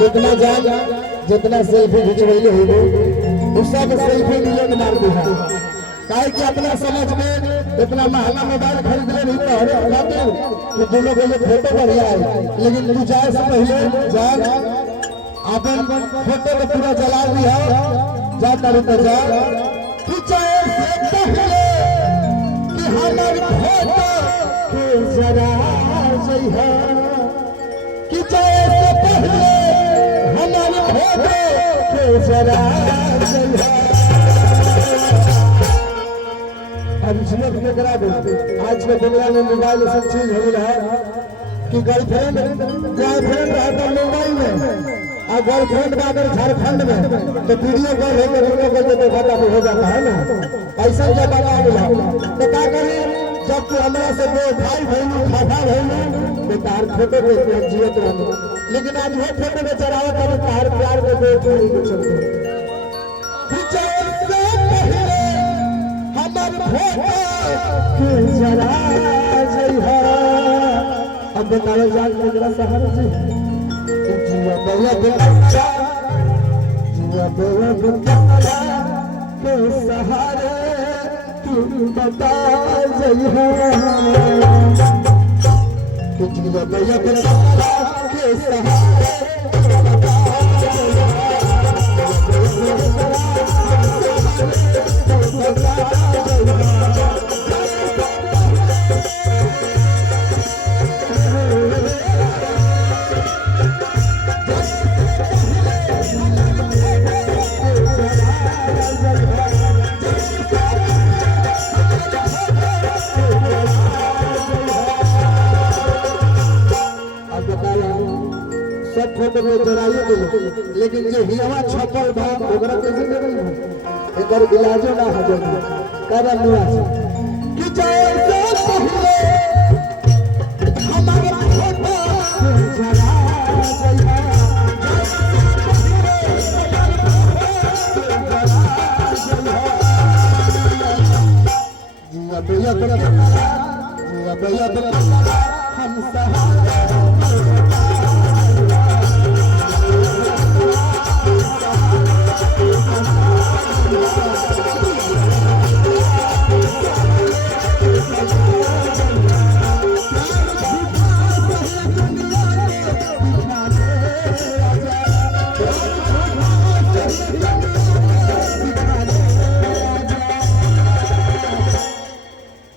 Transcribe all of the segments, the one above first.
जितना जा जितना सेल्फी खिंचवैले हो उस सब सेल्फी मिलियन मार दी है काहे कि अपना समझ में इतना महंगा मोबाइल खरीद ले नहीं तो अरे खातिर कि दोनों को ये फोटो बढ़िया है लेकिन तू जाए से पहले जान अपन फोटो को पूरा जला दिया जा तारे तो जा तू जाए से पहले कि हमारी फोटो के जरा जइहा कि जाए से पहले हमारी फोटो के जरा जइहा करा दो आज के दुनिया में मोबाइल सब चीज हो रहा है कि गर्लफ्रेंड रहता मुंबई में और गर्लफ्रेंड का अगर झारखंड में तो वीडियो कॉल होकर वीडियो कॉल पे खाता हो जाता है ना ऐसा जब आ गया तो क्या करें जब तू हमरा से दो भाई बहनों खाधा बहनों तो तार फोटो को जियत रहो लेकिन आज वो फोटो में चढ़ावा कर तार प्यार को दे को चलते जरा जइहा अब बताओ जान मेरा सहारा जी जिया बया बच्चा जिया बया बच्चा के सहारे तू बता जइहा कि जिया बया बच्चा के सहारे तू बता फोटो में जराइए दे लेकिन जो हिवा छपल बा ओकरा कैसे देबे एकर इलाजो ना हो जाए काबा मुआ कि जाए से पहले हमारे फोटो जरा जइहा जिया भैया हम सहारा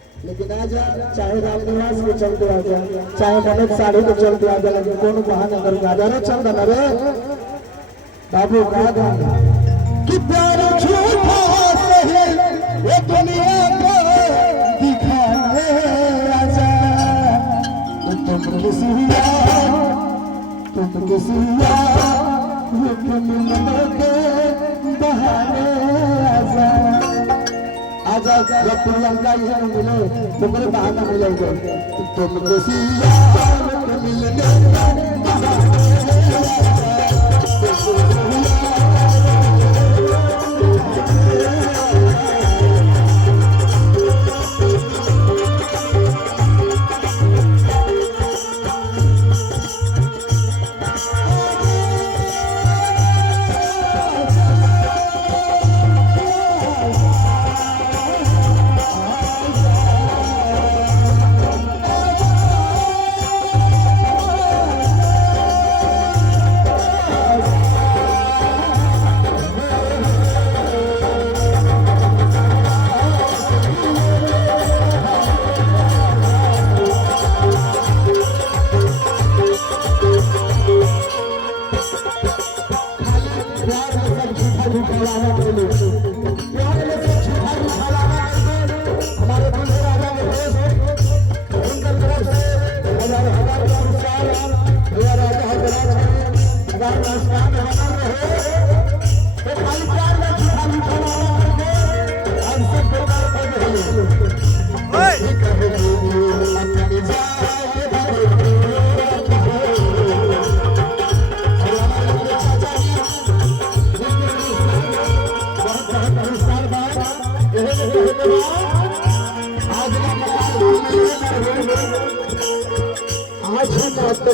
चाहे रामनिवास के चलते आ जाए चाहे मनोज साड़ी के चलते आ जाए लेकिन कौन बहाना कर गाजर चंदन रे बाबू का कि प्यार झूठा सही ये दुनिया को दिखाने आजा तुम किसी मिलने के बहाने आजा आजा जब प्रियंका ये मिले तो मेरे बहाना मिलेगा तुम किसी मिलने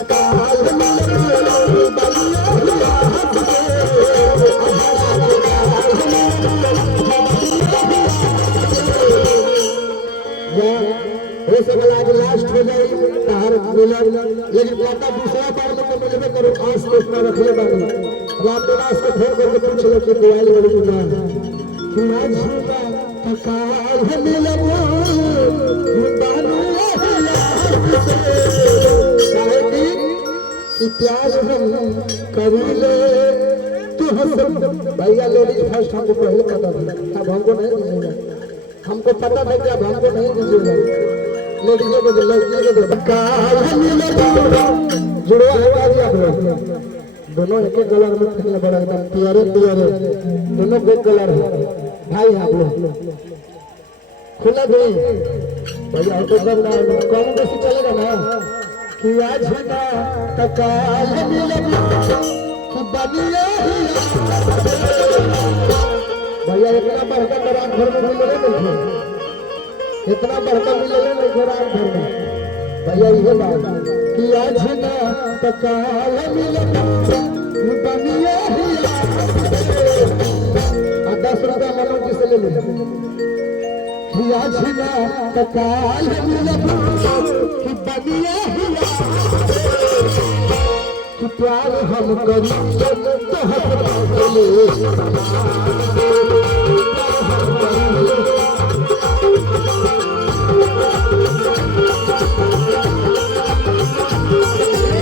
काल मिलन बलिया हो सकल आज लास्ट हो जाए तार मिलन, लेकिन पता दूसरा बार में तो मिलबे करो। आस तो इतना रखले बानी रामदास को फोन करके पूछ लो कि दिवाली बड़ी ना कि आज का काल मिलन प्यार हम करीले तू हम भैया लेडीज फर्स्ट हमको पहले पता था, अब हमको नहीं दीजिएगा। हमको पता था कि अब हमको नहीं दीजिएगा, लेडीजों को लड़कियों को जुड़वा है जी। आप लोग दोनों एक एक कलर में खेलने पड़ा, एकदम पियरे पियरे दोनों एक कलर है भाई। आप लोग खुला भी भैया तो कौन बेसी चलेगा ना कि आज ना तकाल मिलन कि बनिया भैया इतना बड़का रात भर में मिले नहीं, इतना बड़का मिले नहीं रात भर में भैया। ये बात कि आज ना तकाल मिलन कि बनिया 10 रुपया मनोज जी से ले लो कि आज ना तकाल मिलन कि बनिया कि प्यार हम करी तो हम